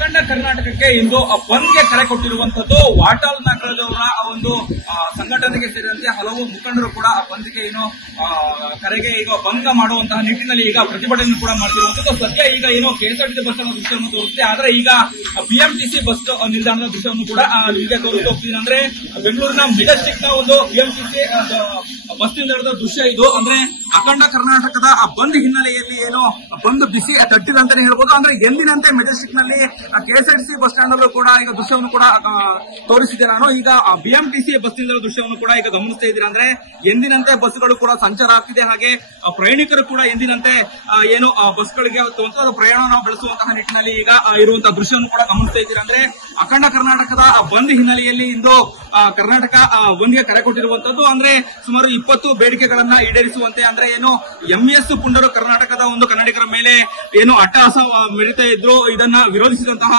ಅಖಂಡ ಕರ್ನಾಟಕಕ್ಕೆ ಇಂದು ಬಂದ್ಗೆ ಕರೆ ಕೊಟ್ಟಿರುವಂತದ್ದು ವಾಟಾಳ್ ನಗರದವರ ಒಂದು ಸಂಘಟನೆಗೆ ಸೇರಿದಂತೆ ಹಲವು ಮುಖಂಡರು ಕೂಡ ಆ ಬಂದ್ಗೆ ಏನು ಕರೆಗೆ ಈಗ ಭಂಗ ಮಾಡುವಂತಹ ನಿಟ್ಟಿನಲ್ಲಿ ಈಗ ಪ್ರತಿಭಟನೆ ಕೂಡ ಮಾಡ್ತಿರುವಂತದ್ದು. ಸದ್ಯ ಈಗ ಏನು ಕೆಎಸ್ಆರ್ಟಿಸಿ ಬಸ್ ಅನ್ನೋ ದೃಶ್ಯವನ್ನು ತೋರಿಸುತ್ತೆ, ಆದ್ರೆ ಈಗ ಬಿಎಂಟಿಸಿ ಬಸ್ ನಿಲ್ದಾಣದ ದೃಶ್ಯವನ್ನು ಕೂಡ ನಿಮಗೆ ತೋರಿಸಿ ಹೋಗ್ತೀನಿ. ಅಂದ್ರೆ ಬೆಂಗಳೂರಿನ ಮೆಜೆಸ್ಟಿಕ್ ನ ಒಂದು ಬಿಎಂಟಿಸಿ ಬಸ್ ನಿಲ್ದಾಣದ ದೃಶ್ಯ ಇದು. ಅಂದ್ರೆ ಅಖಂಡ ಕರ್ನಾಟಕದ ಆ ಬಂದ್ ಹಿನ್ನೆಲೆಯಲ್ಲಿ ಏನು ಬಂದ್ ಬಿಸಿ ತಟ್ಟಿದೆ ಅಂತಾನೆ ಹೇಳ್ಬೋದು. ಅಂದ್ರೆ ಎಂದಿನಂತೆ ಮೆಜೆಸ್ಟಿಕ್ ನಲ್ಲಿ ಕೆಎಸ್ಆರ್ಟಿಸಿ ಬಸ್ ಸ್ಟ್ಯಾಂಡ್ ಅಲ್ಲೂ ಕೂಡ ಈಗ ದೃಶ್ಯವನ್ನು ಕೂಡ ತೋರಿಸಿದೆ ನಾನು. ಈಗ ಬಿಎಂಟಿಸಿ ಬಸ್ ನಿಲ್ದಾಣದ ದೃಶ್ಯವನ್ನು ಕೂಡ ಈಗ ಗಮನಿಸ್ತಾ ಇದ್ದೀರಾ. ಅಂದ್ರೆ ಎಂದಿನಂತೆ ಬಸ್ಗಳು ಕೂಡ ಸಂಚಾರ ಆಗ್ತಿದೆ, ಹಾಗೆ ಪ್ರಯಾಣಿಕರು ಕೂಡ ಎಂದಿನಂತೆ ಏನು ಬಸ್ಗಳಿಗೆ ಪ್ರಯಾಣ ಬೆಳೆಸುವಂತಹ ನಿಟ್ಟಿನಲ್ಲಿ ಈಗ ಇರುವಂತಹ ದೃಶ್ಯವನ್ನು ಕೂಡ ಗಮನಿಸ್ತಾ ಇದ್ದೀರಾ. ಅಂದ್ರೆ ಅಖಂಡ ಕರ್ನಾಟಕದ ಬಂದ್ ಹಿನ್ನೆಲೆಯಲ್ಲಿ ಇಂದು ಕರ್ನಾಟಕ ಬಂದ್ಗೆ ಕರೆ ಕೊಟ್ಟಿರುವಂತದ್ದು. ಅಂದ್ರೆ ಸುಮಾರು 20 ಬೇಡಿಕೆಗಳನ್ನ ಈಡೇರಿಸುವಂತೆ, ಅಂದ್ರೆ ಏನು ಎಂಎಸ್ ಪುಂಡರು ಕರ್ನಾಟಕದ ಒಂದು ಕನ್ನಡಿಗರ ಮೇಲೆ ಏನು ಅಟ್ಟಹಾಸ ಮೆರೀತಾ ಇದ್ರು, ಇದನ್ನ ವಿರೋಧಿಸಿದಂತಹ